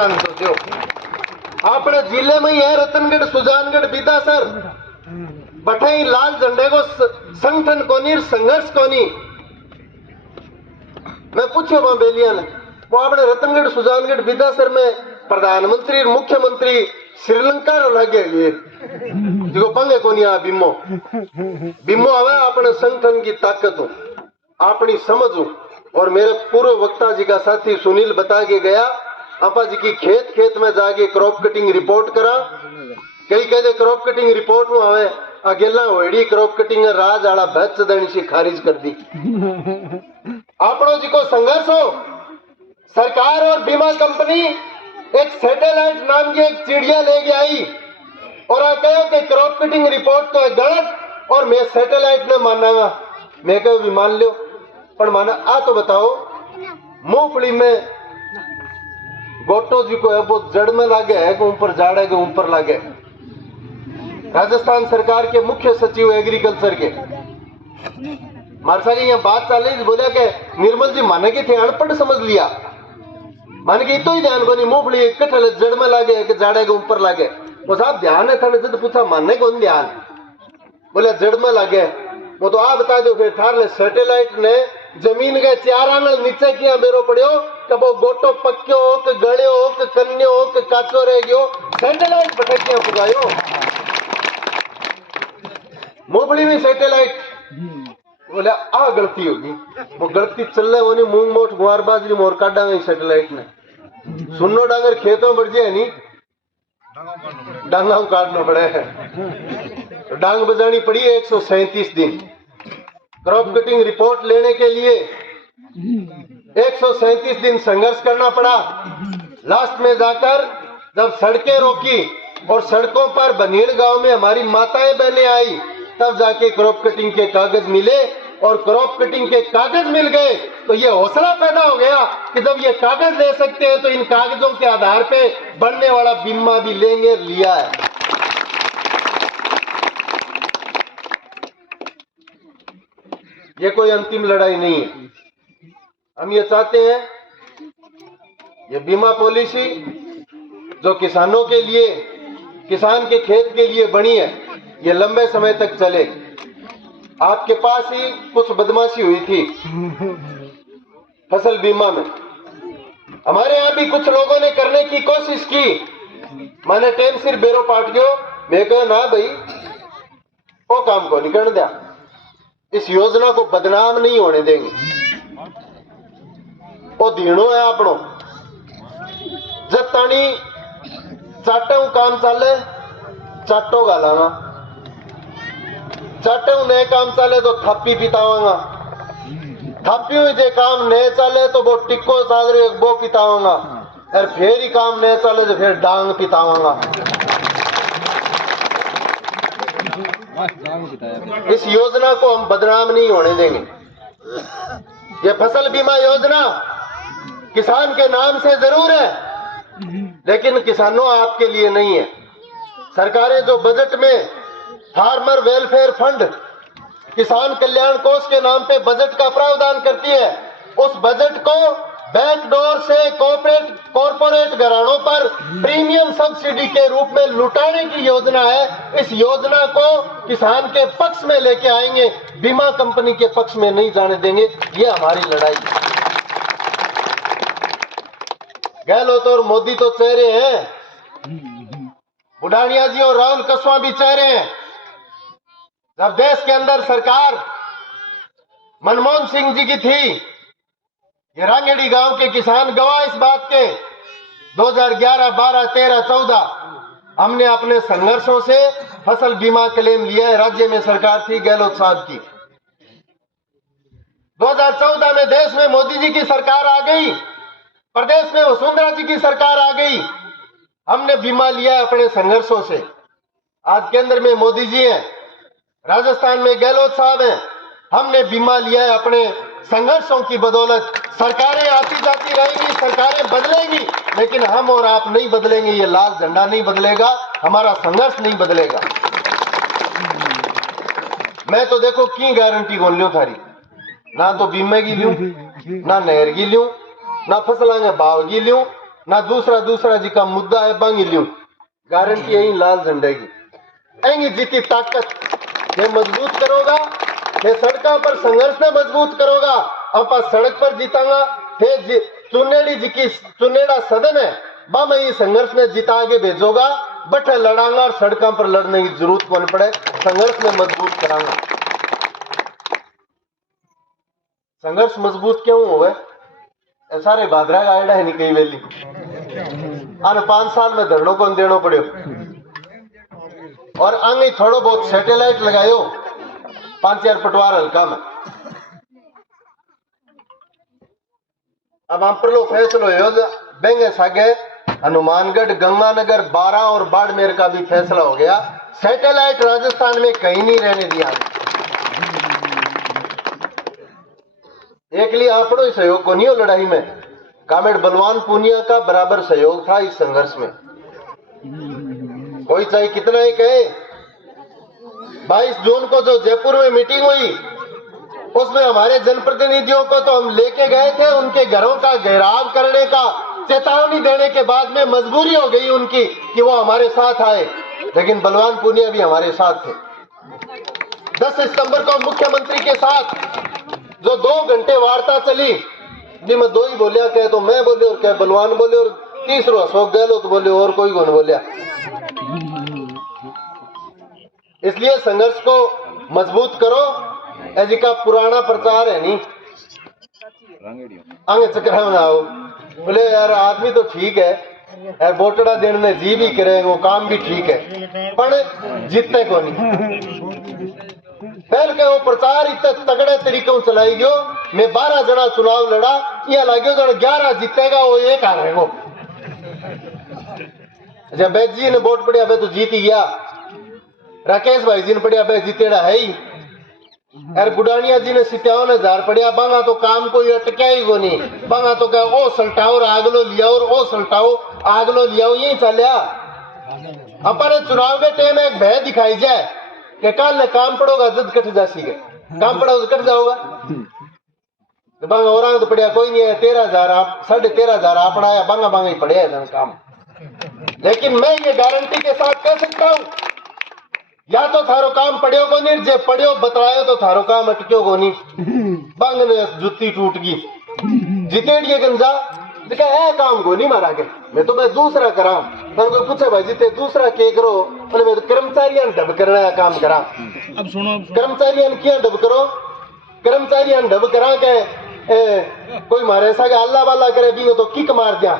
ध्यान तो दो। अपने जिले में ही है रतनगढ़, सुजानगढ़, बिदासर, बठाई लाल झंडे को संगठन कोनी, संघर्ष कोनी। मैं पूछो वहां बेलिया ने, वो अपने रतनगढ़, सुजानगढ़, बिदासर में प्रधानमंत्री और मुख्यमंत्री श्रीलंका रो लगे ये जो पंगे कोनी आ बिम्मो बिम्मो आवे अपने संगठन की ताकत हो, अपनी समझ हो। और मेरे पूर्व वक्ता जी का साथी सुनील बता के गया, आपा जी की खेत खेत में जाके क्रॉप कटिंग रिपोर्ट करा। कई कहते क्रॉप कटिंग रिपोर्ट में आवे अकेला होड़ी क्रॉप कटिंग राज आला भच देनी सी खारिज कर दी। आपनों जी को संघर्ष हो, सरकार और बीमा कंपनी एक सैटेलाइट नाम की एक चिड़िया लेके आई और आ कहो कि क्रॉप कटिंग रिपोर्ट तो है गलत और मैं सैटेलाइट ने मानागा। मैं कहो भी मान लो, पर माना आ तो बताओ मूंगफली में गोटो जी को है वो जड़ में लागे है कि ऊपर जाड़े के ऊपर लागे। राजस्थान सरकार के मुख्य सचिव एग्रीकल्चर के मार सारी यहाँ बात चल रही, बोला कि निर्मल जी माने के थे अनपढ़ समझ लिया, मान के तो ही ध्यान को नहीं मूंगफली कटल जड़ में लागे कि जाड़े के ऊपर लागे। वो साहब ध्यान है था जब पूछा मानने कौन ध्यान, बोले जड़ में लागे। वो तो आप बता दो फिर थार सैटेलाइट ने जमीन के 4 आंगल नीचे किया मेरो पड़ियो कब वो गोटो पक्यो हो कि गड़ियो हो कि कन्यो हो कि काचो रह गयो, सैटेलाइट भटकिया पुगायो मूंगफली में सैटेलाइट। बोले आ गलती होगी, वो गलती चल रहे वो नहीं मूंग मोट गुआर बाजरी मोर काटा गई सैटेलाइट ने सुनो डांगर खेतों बढ़ जाए नहीं डांगा काटना पड़े है, डांग बजानी पड़ी 137 दिन। क्रॉप कटिंग रिपोर्ट लेने के लिए 137 दिन संघर्ष करना पड़ा। लास्ट में जाकर जब सड़कें रोकी और सड़कों पर बनीड़ गांव में हमारी माताएं बहनें आई, तब जाके क्रॉप कटिंग के कागज मिले। और क्रॉप कटिंग के कागज मिल गए तो ये हौसला पैदा हो गया कि जब ये कागज ले सकते हैं तो इन कागजों के आधार पे बनने वाला बीमा भी लेंगे, लिया है। ये कोई अंतिम लड़ाई नहीं है। हम ये चाहते हैं ये बीमा पॉलिसी जो किसानों के लिए, किसान के खेत के लिए बनी है, ये लंबे समय तक चले। आपके पास ही कुछ बदमाशी हुई थी फसल बीमा में, हमारे यहाँ भी कुछ लोगों ने करने की कोशिश की, मैंने टाइम सिर बेरो पाट गयो। मैं कहा ना भाई वो काम को नहीं करने दिया, इस योजना को बदनाम नहीं होने देंगे। वो दीणो है आपनो जब तानी चाटो काम चले चाटो गालांगा, चाटे नए काम चले तो थप्पी पितावांगा, थप्पी हुई जे काम नए चले तो वो टिक्को चादरी वो पितावांगा, और फिर ही काम नए चले तो फिर डांग पितावांगा। इस योजना को हम बदनाम नहीं होने देंगे। ये फसल बीमा योजना किसान के नाम से जरूर है, लेकिन किसानों आपके लिए नहीं है। सरकारें जो बजट में फार्मर वेलफेयर फंड, किसान कल्याण कोष के नाम पे बजट का प्रावधान करती है, उस बजट को बैकडोर से कॉर्पोरेट घरानों पर प्रीमियम सब्सिडी के रूप में लुटाने की योजना है। इस योजना को किसान के पक्ष में लेके आएंगे, बीमा कंपनी के पक्ष में नहीं जाने देंगे। ये हमारी लड़ाई है। गहलोत और मोदी तो चेहरे हैं, बुढ़ानिया जी और राहुल कसवा भी चेहरे हैं। जब देश के अंदर सरकार मनमोहन सिंह जी की थी, ये रांगेड़ी गांव के किसान गवाह इस बात के 2011, 12, 13, 14 हमने अपने संघर्षों से फसल बीमा क्लेम लिया है। राज्य में सरकार थी गहलोत साहब की। 2014 में देश में मोदी जी की सरकार आ गई, प्रदेश में वसुंधरा जी की सरकार आ गई। हमने बीमा लिया है अपने संघर्षों से। आज केंद्र में मोदी जी हैं, राजस्थान में गहलोत साहब हैं। हमने बीमा लिया है अपने संघर्षों की बदौलत। सरकारें आती जाती रहेंगी, सरकारें बदलेंगी, लेकिन हम और आप नहीं बदलेंगे। ये लाल झंडा नहीं बदलेगा, हमारा संघर्ष नहीं बदलेगा। मैं तो देखो की गारंटी बोल लियो थारी, ना तो बीमे की लूं, ना नहर की लूं, ना फसलों के भाव की लूं, ना दूसरा जी का मुद्दा है बांगी लियो गारंटी यही लाल झंडे की एंगी जीती ताकत ये मजबूत करोगा ये सड़कों पर संघर्ष में मजबूत करोगा आप सड़क पर जीतांगा हे चुनेड़ी जी की चुनेड़ा सदन है बा मैं ये संघर्ष में जिता के भेजोगा बट लड़ांगा और सड़कों पर लड़ने की जरूरत कौन पड़े संघर्ष में मजबूत करांगा। संघर्ष मजबूत क्यों हुआ सारे भादरा का आइडा है नहीं कई वेली आने 5 साल में धरणों को देना पड़ो और आगे थोड़ो बहुत सैटेलाइट लगायो 5-4 पटवार हल्का में अब हम पर लो फैसलो बेंगे सागे हनुमानगढ़ गंगानगर 12 और बाड़मेर का भी फैसला हो गया सैटेलाइट राजस्थान में कहीं नहीं रहने दिया एक लिए आपड़ो ही सहयोग को नहीं हो लड़ाई में कामेड़ बलवान पूनिया का बराबर सहयोग था इस संघर्ष में कोई चाहे कितना ही कहे 22 जून को जो जयपुर में मीटिंग हुई उसमें हमारे जनप्रतिनिधियों को तो हम लेके गए थे उनके घरों का घेराव करने का चेतावनी देने के बाद में मजबूरी हो गई उनकी कि वो हमारे साथ आए लेकिन बलवान पूनिया भी हमारे साथ थे 10 सितंबर को मुख्यमंत्री के साथ जो 2 घंटे वार्ता चली जी मैं 2 ही बोलिया कहे तो मैं बोले और क्या बलवान बोले और तीसरो अशोक गहलोत बोले और कोई कौन बोलिया इसलिए संघर्ष को मजबूत करो ऐसी का पुराना प्रचार है नहीं आगे चक्कर में आओ बोले यार आदमी तो ठीक है यार वोटड़ा देने में जी भी करे वो काम भी ठीक है पर जीतते को नहीं पहल के वो प्रचार इतने तगड़े तरीके से चलाई गयो मैं 12 जना चुनाव लड़ा ये लगे जो 11 जीतेगा वो एक हारेगा जब बैद जी ने वोट पड़िया तो जीत ही गया राकेश भाई जी ने पड़िया जीतेड़ा है ही यार गुडानिया जी ने 57,000 पड़िया बांगा तो काम कोई अटका ही को नहीं बांगा तो क्या ओ सल्टाओ और आगलो लिया और ओ सल्टाओ आगलो लिया यही चलिया अपने चुनाव के टाइम एक भय दिखाई जाए कि कल ने काम पड़ोगा जद कट जासी के काम पड़ोगा कट जाओगा बांगा और तो पड़िया कोई नहीं है 13,000 आप 13,500 अपना आया बांगा बांगा ही पड़े है काम लेकिन मैं ये गारंटी के साथ कह सकता हूं या तो थारो काम पड़ियो को नहीं जे पड़ियो बतलायो तो थारो काम अटक्यो को नहीं बांग ने जुत्ती टूट गई जितेड़िए गंजा देखा है काम को नहीं मारा के मैं तो मैं दूसरा करा पर कोई पूछे भाई जीते दूसरा के करो बोले मैं तो कर्मचारियों डब करना है काम करा अब सुनो कर्मचारियों क्या डब करो कर्मचारियों डब करा के कोई मारे सा अल्लाह वाला करे भी तो किक मार दिया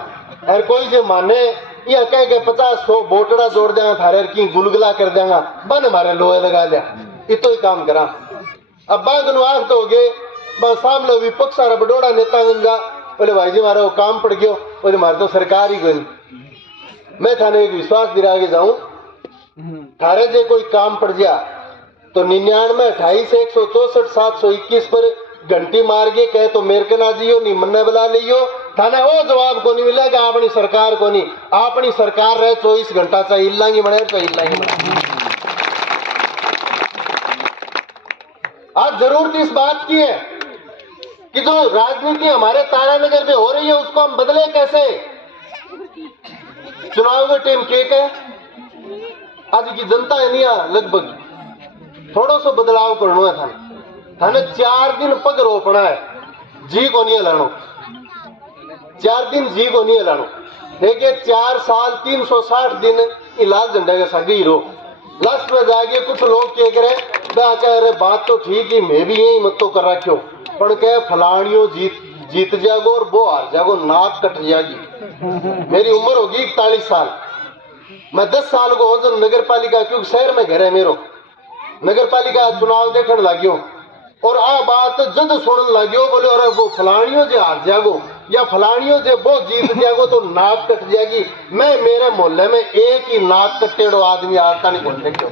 और कोई जो माने ये कह के 50-100 बोटड़ा जोड़ देगा थारे की गुलगुला कर देगा बन मारे लोहे लगा लिया इतो ही काम करा अब बाग आग तो हो गए बस सामने विपक्ष सारा बडोड़ा नेता गंगा बोले भाई जी मारा वो काम पड़ गयो बोले मारे तो सरकार ही गई मैं थाने एक विश्वास दिला के जाऊं थारे जे कोई काम पड़ गया तो 99 28 164 721 पर घंटी मार के कहे तो मेरे के ना जियो नहीं मन्ने बुला लियो थाने वो जवाब को नहीं मिलेगा अपनी सरकार को नहीं अपनी सरकार रहे 24 घंटा चाहे इल्लांगी बने तो इल्लांगी बने आज जरूरत इस बात की है कि जो राजनीति हमारे तारानगर में हो रही है उसको हम बदले कैसे चुनाव का टाइम केक है आज की जनता है नहीं लगभग थोड़ा सा बदलाव करना है थाने 4 दिन पग रोपना है जी को नहीं हलानो 4 दिन जी को नहीं हलानो देखिए 4 साल 360 दिन इलाज झंडा का सगी रो लास्ट में जाके कुछ लोग क्या करे कह रहे बात तो ठीक ही मैं भी यही मत तो कर रखियो पर कह फलानियों जीत जागो और वो हार जागो नाक कट जाएगी मेरी उम्र होगी 41 साल मैं 10 साल को हो जब नगर पालिका क्योंकि शहर में घर है मेरो नगर पालिका चुनाव देखने लगियो और आ बात जद सुनने लगियो बोले अरे वो फलानियों जे हार जागो या फलानियों जे वो जीत जागो तो नाक कट जाएगी मैं मेरे मोहल्ले में एक ही नाक कट्टेड़ो आदमी आता नहीं बोलने क्यों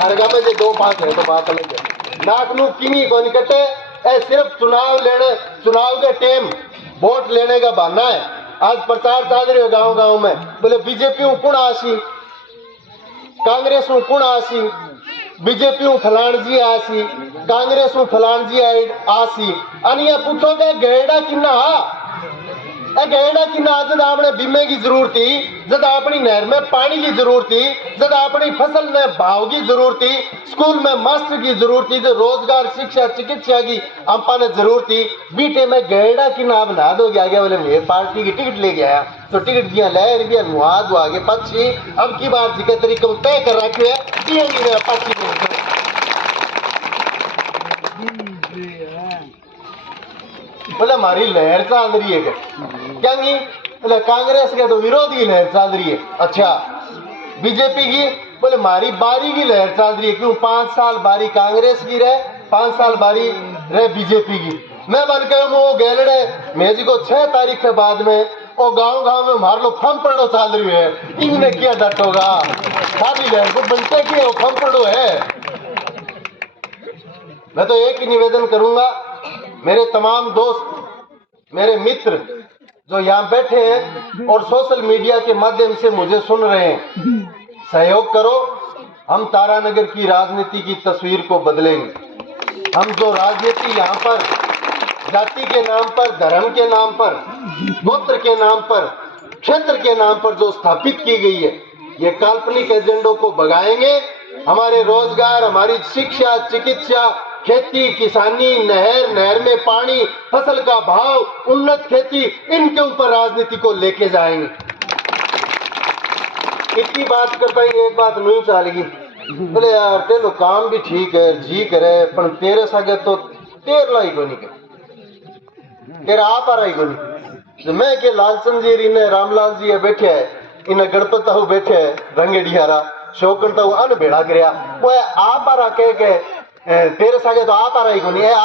हर में जे 2 बात है तो बात अलग है नाक नू किमी को नहीं कटे ऐ सिर्फ चुनाव के टाइम वोट लेने का बहाना है आज प्रचार चल रहे हो गांव गांव में बोले बीजेपी कुण आसी कांग्रेस कुण आसी बीजेपी फलाण जी आसी कांग्रेस फलाण जी आसी अनिया पूछो के गेड़ा किन्ना गहना की ना जद आपने बीमे की जरूरत थी, जद अपनी नहर में पानी की जरूरत थी, जद अपनी फसल में भाव की जरूरत थी, स्कूल में मास्टर की जरूरत थी, जो रोजगार शिक्षा चिकित्सा की अंपा ने जरूरत थी, बीटे में गहना की ना बना दो गया बोले मैं पार्टी की टिकट ले गया तो टिकट दिया लहर दिया मुहा दो आगे पक्षी अब की बार जी के तरीके तय कर रखे है पक्षी बोले हमारी लहर चल रही है क्या नहीं बोले कांग्रेस के तो विरोध की लहर चल रही है। अच्छा बीजेपी की बोले हमारी बारी की लहर चल रही है। क्यों 5 साल बारी कांग्रेस की रहे 5 साल बारी रहे बीजेपी की। मैं बन के वो गैलड़े मैं जी को 6 तारीख के बाद में वो गांव में मार लो फम पड़ो चल रही है इनने क्या डट होगा सारी लहर को बनते कि वो फम पड़ो है। मैं तो एक ही निवेदन करूंगा मेरे तमाम दोस्त मेरे मित्र जो यहाँ बैठे हैं और सोशल मीडिया के माध्यम से मुझे सुन रहे हैं, सहयोग करो। हम तारानगर की राजनीति की तस्वीर को बदलेंगे। हम जो राजनीति यहाँ पर जाति के नाम पर, धर्म के नाम पर, गोत्र के नाम पर, क्षेत्र के नाम पर जो स्थापित की गई है, ये काल्पनिक एजेंडों को भगाएंगे। हमारे रोजगार, हमारी शिक्षा, चिकित्सा, खेती, किसानी, नहर में पानी, फसल का भाव, उन्नत खेती, इनके ऊपर राजनीति को लेके जाएंगे। इतनी बात कर पाएंगे एक बात नहीं चलेगी बोले यार तेरे काम भी ठीक है जी करे पर तेरे सगे तो तेर लाई को नहीं तेरा आप आ रही को नहीं। मैं के लालचंद जी इन्हें रामलाल जी बैठे है इन्हें गणपत ताऊ बैठे है रंगेडियारा शोकन ताऊ अन भेड़ा करया वो आप आ रहा कह के तेरे सगे तो आप आ रही को नहीं है।